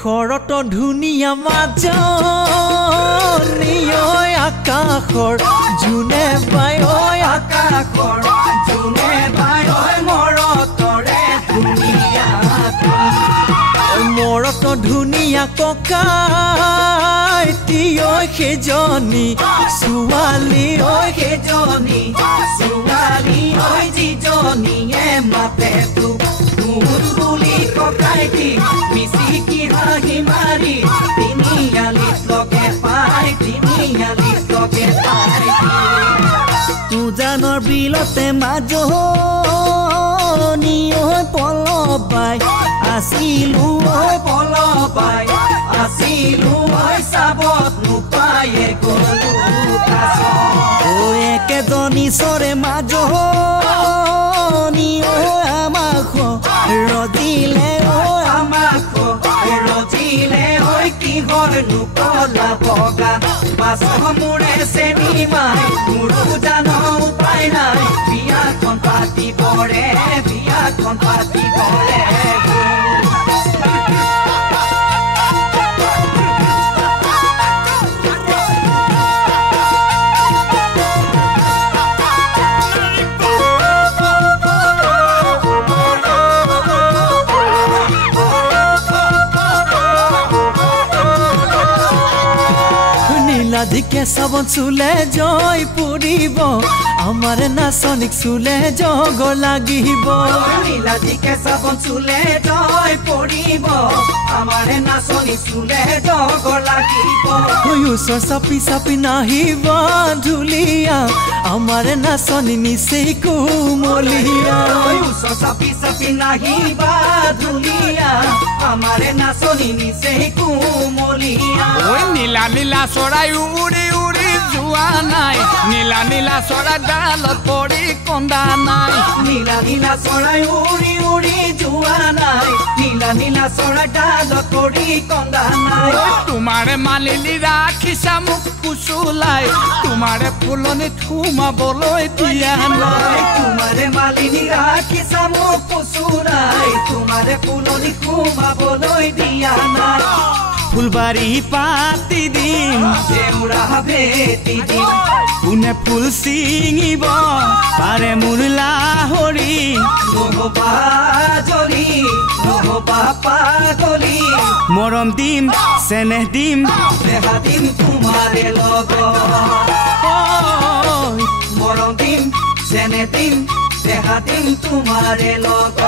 শৰত ধুনীয়া মাজনী ঐ আকাশৰ জোনে বাই ঐ আকাশৰ জোনে বাই ঐ মৰতৰে ধুনীয়া মৰত ধুনীয়া ককাইটি ঐ সেইজনী ছোৱালী ঐ সেইজনী ছোৱালী ঐ যিজনীয়ে মাতে তোক তোৰ বুলি ককাইটি মিচিকি হাঁহি মাৰি তিনিআলিত লগে পাই তিনিআলিত লগে পাই উজানৰ বিলতে মাজনী ঐ পলবাই আছিলো ঐ পলবাই আছিলো ঐ চাবত নোপায়ে গলো ঐ একেজনী চৰে মাজনী ঐ আমাক ৰজিলে ঐ আমাক ৰজিলে ঐ কিহৰ নুকলা বগা বাছ মোৰে চেনি মাই মোৰো জানো উপায় নাই বিয়াখন পাতিবৰে বিয়াখন পাতিবৰে নীলাধিকে চাবন চুলে জয় পুৰিব আমাৰ নাচনিক চুলে জগ লাগিব নীলাধিকে চাবন চুলে জয় পুৰিব আমাৰ নাচনিক চুলে জগ লাগিব ওচৰ চাপি চাপি নাহিব ধুলিয়া আমাৰ নাচনি নিচেই কোমলীয়া ওচৰ চাপি চাপি নাহিব ধুলিয়া আমাৰ নাচনি নিচেই কোমলীয়া নীলা নীলা চৰাই উৰি উৰি যোৱা নাই নীলা নীলা চৰাই ডালত পৰি কন্দা নাই নীলা নীলা চৰাই উৰি উৰি যোৱা নাই নীলা নীলা চৰাই ডালত পৰি কন্দা নাই তোমাৰে মালিনী ৰাখিছা মোক কুচুলাই তোমাৰে ফুলনিত সোমাবলৈ দিয়া নাই তোমাৰে মালিনী ৰাখিছা মোক কুচুলাই তোমাৰে ফুলনিত সোমাবলৈ দিয়া নাই ফুলবাৰী পাতি দিম জেউৰা ভেটি দিম কোনে ফুল ছিঙিব পাৰে মোৰ লাহৰি নহবা জৰি নহবা পাগলি মৰম দিম চেনেহ দিম দেহা দিম তোমাৰে লগত মৰম দিম চেনেহ দিম দেহা দিম তোমাৰে লগত